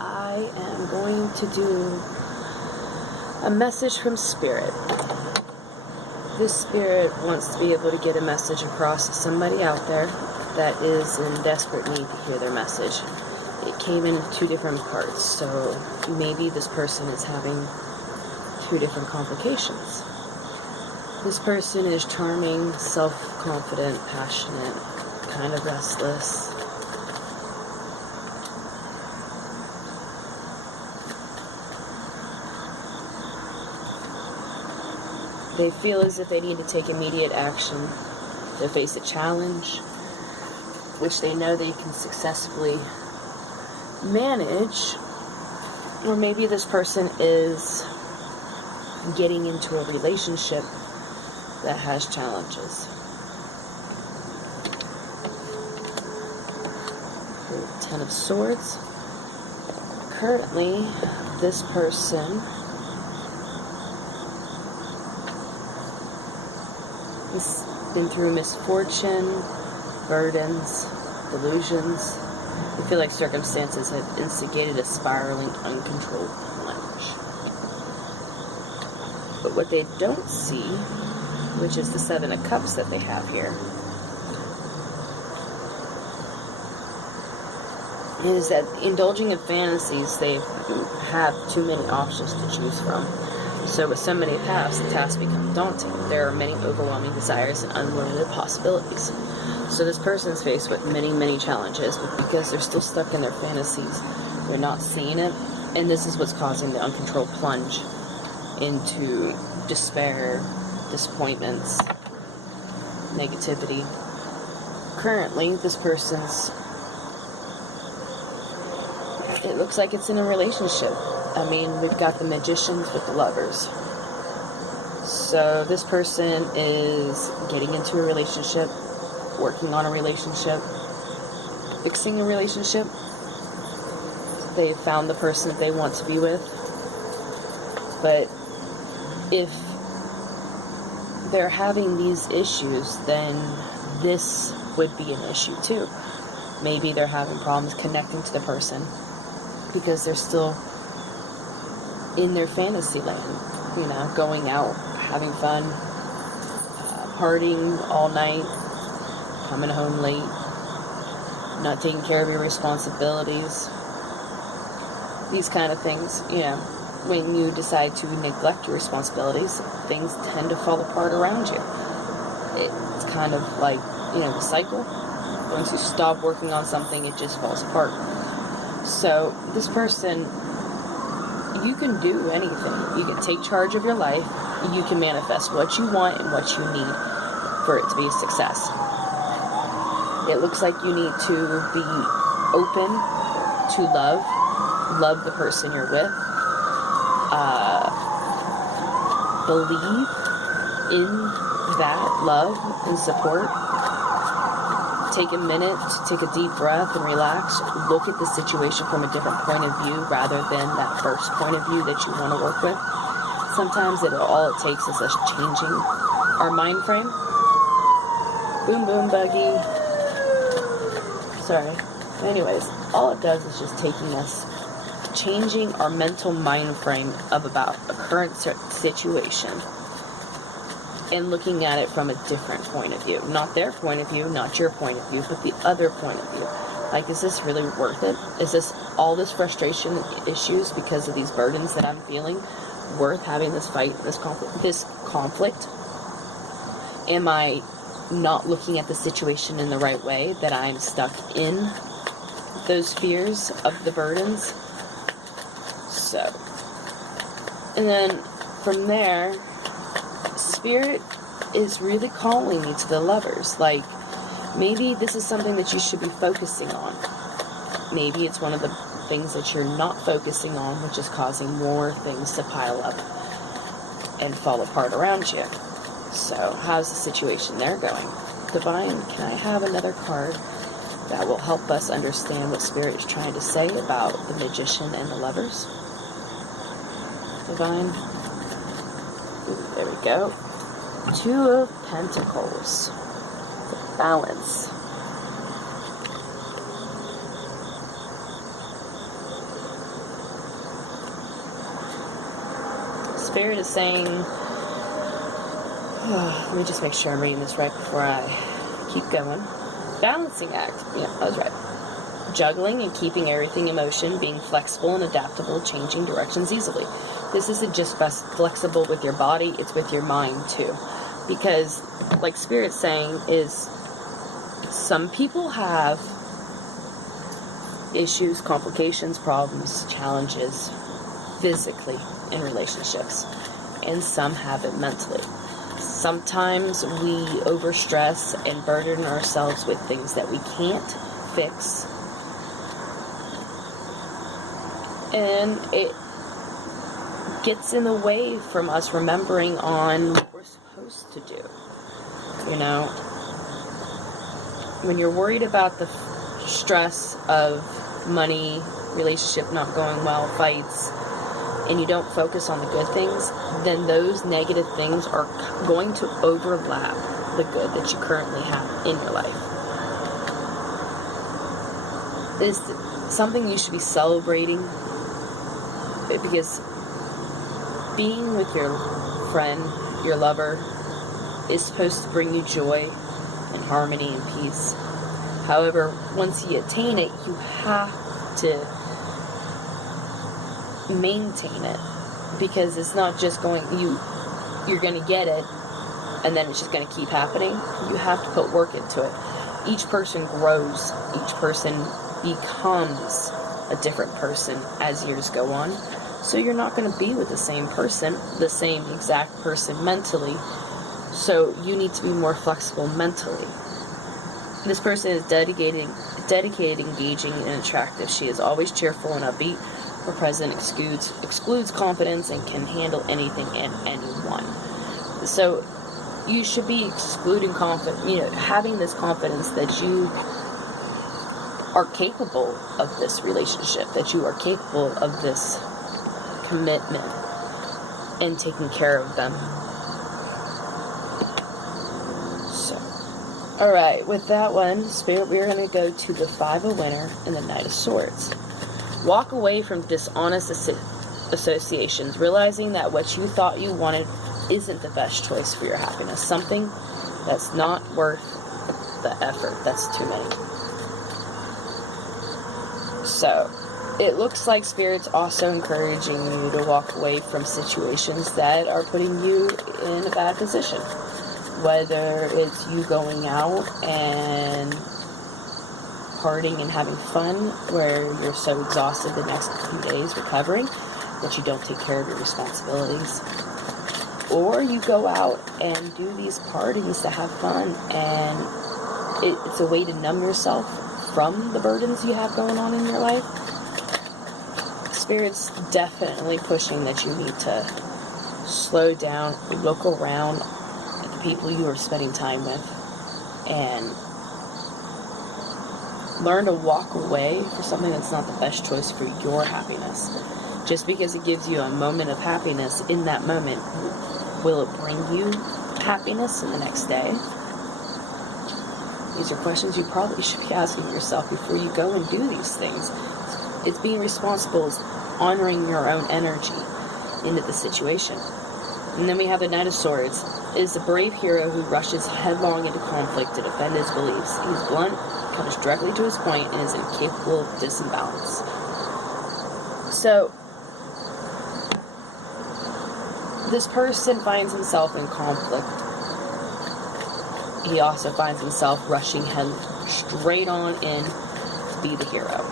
I am going to do a message from Spirit. This Spirit wants to be able to get a message across to somebody out there that is in desperate need to hear their message. It came in two different parts, so maybe this person is having two different complications. This person is charming, self-confident, passionate, kind of restless. They feel as if they need to take immediate action to face a challenge, which they know they can successfully manage. Or maybe this person is getting into a relationship that has challenges. The Ten of Swords. Currently, this person has been through misfortune, burdens, delusions. I feel like circumstances have instigated a spiraling, uncontrolled plunge. But what they don't see, which is the Seven of Cups that they have here, is that indulging in fantasies, they have too many options to choose from. So with so many paths, the tasks become daunting. There are many overwhelming desires and unlimited possibilities. So this person's faced with many, many challenges, but because they're still stuck in their fantasies, they're not seeing it, and this is what's causing the uncontrolled plunge into despair, disappointments, negativity. Currently, this person's, it looks like it's in a relationship. I mean, we've got the Magicians with the Lovers. So this person is getting into a relationship, working on a relationship, fixing a relationship. They've found the person they want to be with. But if they're having these issues, then this would be an issue too. Maybe they're having problems connecting to the person because they're still in their fantasy land, you know, going out, having fun, partying all night, coming home late, not taking care of your responsibilities, these kind of things. You know, when you decide to neglect your responsibilities, things tend to fall apart around you. It's kind of like, you know, the cycle. Once you stop working on something, it just falls apart. So this person, you can do anything. You can take charge of your life. You can manifest what you want and what you need for it to be a success. It looks like you need to be open to love the person you're with, believe in that love and support. Take a minute to take a deep breath and relax. Look at the situation from a different point of view rather than that first point of view that you want to work with. Sometimes all it takes is us changing our mind frame. Boom, boom, buggy. Sorry. Anyways, all it does is just taking us, changing our mental mind frame of about a current situation and looking at it from a different point of view. Not their point of view, not your point of view, but the other point of view. Like, is this really worth it? Is this all this frustration and issues because of these burdens that I'm feeling worth having this fight, this conflict? Am I not looking at the situation in the right way, that I'm stuck in those fears of the burdens? So, and then from there, Spirit is really calling me to the Lovers. Like, maybe this is something that you should be focusing on. Maybe it's one of the things that you're not focusing on, which is causing more things to pile up and fall apart around you. So, how's the situation there going? Divine, can I have another card that will help us understand what Spirit is trying to say about the Magician and the Lovers? Divine. Ooh, there we go. Two of Pentacles. The balance. Spirit is saying, let me just make sure I'm reading this right before I keep going. Balancing act. Yeah, I was right. Juggling and keeping everything in motion, being flexible and adaptable, changing directions easily. This isn't just flexible with your body, it's with your mind too. Because, like Spirit's saying, is some people have issues, complications, problems, challenges physically in relationships, and some have it mentally. Sometimes we overstress and burden ourselves with things that we can't fix, and it gets in the way from us remembering on what we're supposed to do. You know, when you're worried about the stress of money, relationship not going well, fights, and you don't focus on the good things, then those negative things are going to overlap the good that you currently have in your life. It's something you should be celebrating, because being with your friend, your lover, is supposed to bring you joy and harmony and peace. However, once you attain it, you have to maintain it, because it's not just going, you're going to get it and then it's just going to keep happening. You have to put work into it. Each person grows, each person becomes a different person as years go on. So you're not going to be with the same person, the same exact person mentally. So you need to be more flexible mentally. This person is dedicated, engaging, and attractive. She is always cheerful and upbeat. Her presence excludes confidence and can handle anything and anyone. So you should be excluding confidence, having this confidence that you are capable of this relationship, that you are capable of this commitment and taking care of them. So, alright, with that one, Spirit, we're going to go to the Five of Winter and the Knight of Swords. Walk away from dishonest associations, realizing that what you thought you wanted isn't the best choice for your happiness. Something that's not worth the effort. That's too many. So, it looks like Spirit's also encouraging you to walk away from situations that are putting you in a bad position. Whether it's you going out and partying and having fun, where you're so exhausted the next few days recovering that you don't take care of your responsibilities. Or you go out and do these parties to have fun, and it's a way to numb yourself from the burdens you have going on in your life. Spirit's definitely pushing that you need to slow down, look around at the people you are spending time with, and learn to walk away for something that's not the best choice for your happiness. Just because it gives you a moment of happiness in that moment, will it bring you happiness in the next day? These are questions you probably should be asking yourself before you go and do these things. It's being responsible, is honoring your own energy into the situation. And then we have the Knight of Swords. It is a brave hero who rushes headlong into conflict to defend his beliefs. He's blunt, comes directly to his point, and is incapable of disimbalance. So, this person finds himself in conflict. He also finds himself rushing straight on in to be the hero.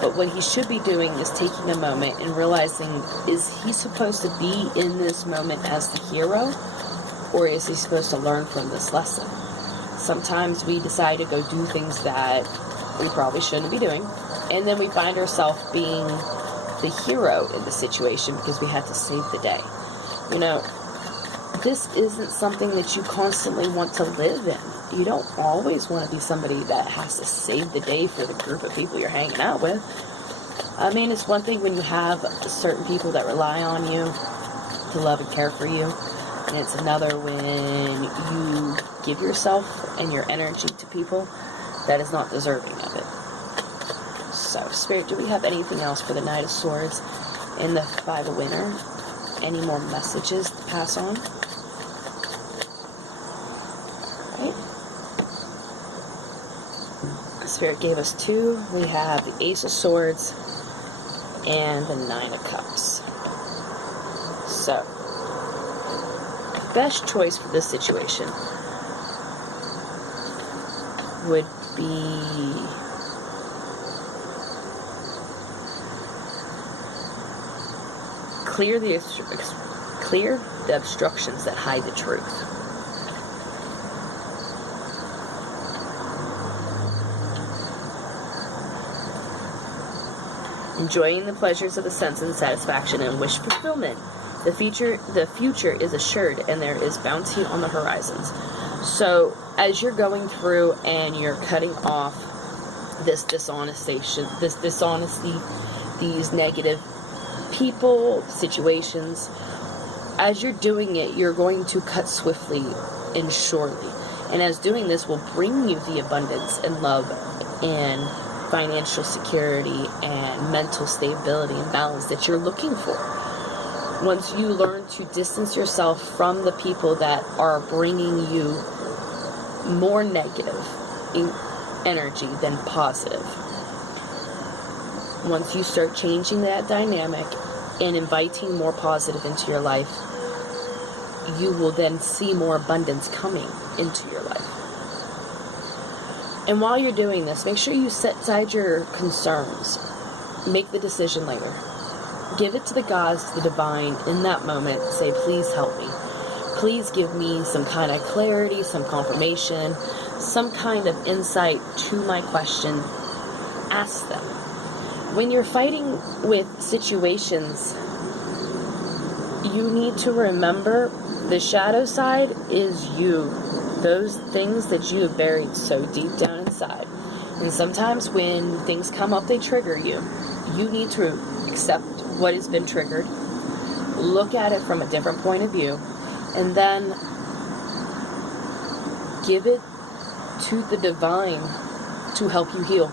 But what he should be doing is taking a moment and realizing, is he supposed to be in this moment as the hero? Or is he supposed to learn from this lesson? Sometimes we decide to go do things that we probably shouldn't be doing. And then we find ourselves being the hero in the situation because we had to save the day. This isn't something that you constantly want to live in. You don't always want to be somebody that has to save the day for the group of people you're hanging out with. I mean, it's one thing when you have certain people that rely on you to love and care for you, and it's another when you give yourself and your energy to people that is not deserving of it. So, Spirit, do we have anything else for the Knight of Swords and the Five of Winter? any more messages to pass on. Right? Spirit gave us 2. We have the Ace of Swords and the 9 of Cups. So, best choice for this situation would be clear the obstructions that hide the truth. Enjoying the pleasures of the senses and satisfaction and wish fulfillment. The future is assured, and there is bounty on the horizons. So, as you're going through and you're cutting off this dishonesty, these negative people, situations, as you're doing it, you're going to cut swiftly and surely. And as doing this will bring you the abundance and love and financial security and mental stability and balance that you're looking for. Once you learn to distance yourself from the people that are bringing you more negative energy than positive. Once you start changing that dynamic and inviting more positive into your life, you will then see more abundance coming into your life. And while you're doing this, make sure you set aside your concerns. Make the decision later. Give it to the gods, the divine, in that moment. Say, please help me. Please give me some kind of clarity, some confirmation, some kind of insight to my question. Ask them. When you're fighting with situations, you need to remember the shadow side is you. Those things that you have buried so deep down inside. And sometimes when things come up, they trigger you. You need to accept what has been triggered, look at it from a different point of view, and then give it to the divine to help you heal.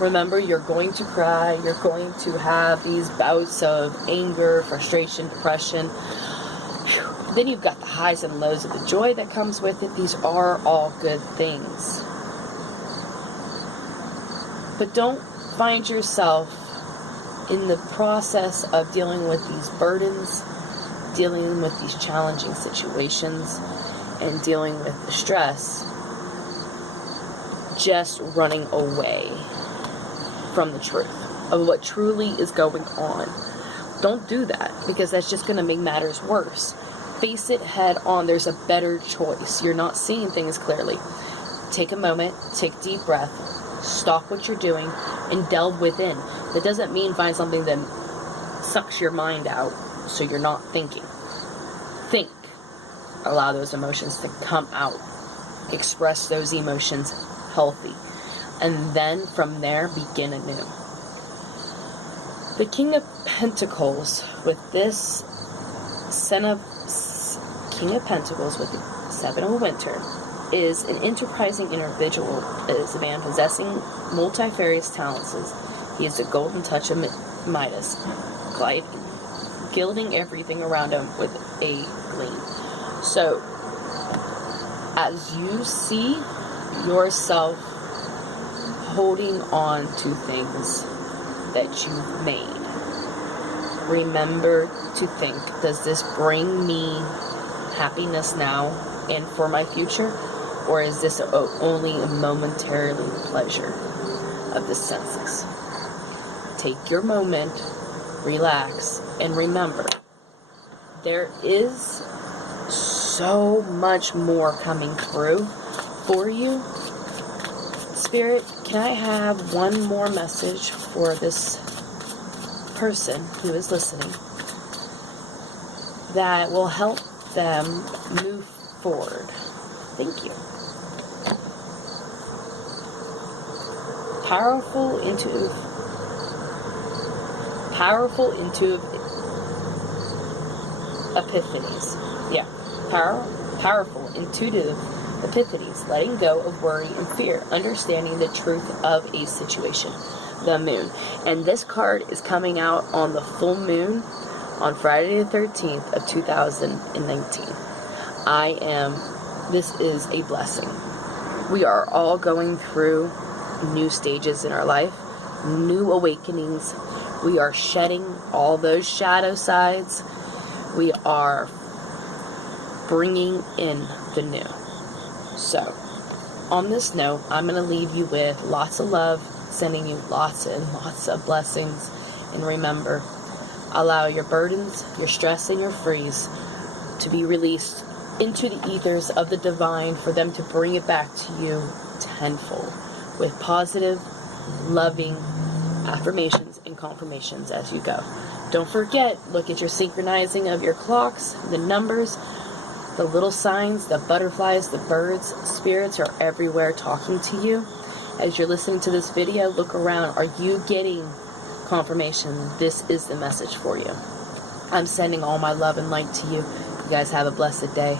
Remember, you're going to cry, you're going to have these bouts of anger, frustration, depression. Then you've got the highs and lows of the joy that comes with it. These are all good things. But don't find yourself in the process of dealing with these burdens, dealing with these challenging situations, and dealing with the stress, just running away from the truth of what truly is going on. Don't do that, because that's just going to make matters worse. Face it head on. There's a better choice. You're not seeing things clearly. Take a moment, take a deep breath, stop what you're doing, and delve within. That doesn't mean find something that sucks your mind out so you're not thinking. Think. Allow those emotions to come out. Express those emotions healthy. And then from there, begin anew. The King of Pentacles with this King of Pentacles with the Seven of Winter is an enterprising individual, is a man possessing multifarious talents. He is the golden touch of Midas, gilding everything around him with a gleam. So, as you see yourself holding on to things that you've made, remember to think, does this bring me happiness now and for my future? Or is this only a momentarily pleasure of the senses? Take your moment, relax, and remember, there is so much more coming through for you. Spirit, can I have one more message for this person who is listening that will help them move forward? Thank you. Powerful, intuitive epiphanies. Yeah. Powerful, intuitive epiphanies. Letting go of worry and fear. Understanding the truth of a situation. The moon. And this card is coming out on the full moon on Friday the 13th of 2019. This is a blessing. We are all going through new stages in our life, new awakenings. We are shedding all those shadow sides. We are bringing in the new. So, on this note, I'm going to leave you with lots of love, sending you lots and lots of blessings. And remember, allow your burdens, your stress, and your freeze to be released into the ethers of the divine for them to bring it back to you tenfold with positive, loving affirmations and confirmations as you go. Don't forget, look at your synchronizing of your clocks, the numbers, the little signs, the butterflies, the birds, spirits are everywhere talking to you. As you're listening to this video, look around. Are you getting confirmation? This is the message for you. I'm sending all my love and light to you. You guys have a blessed day.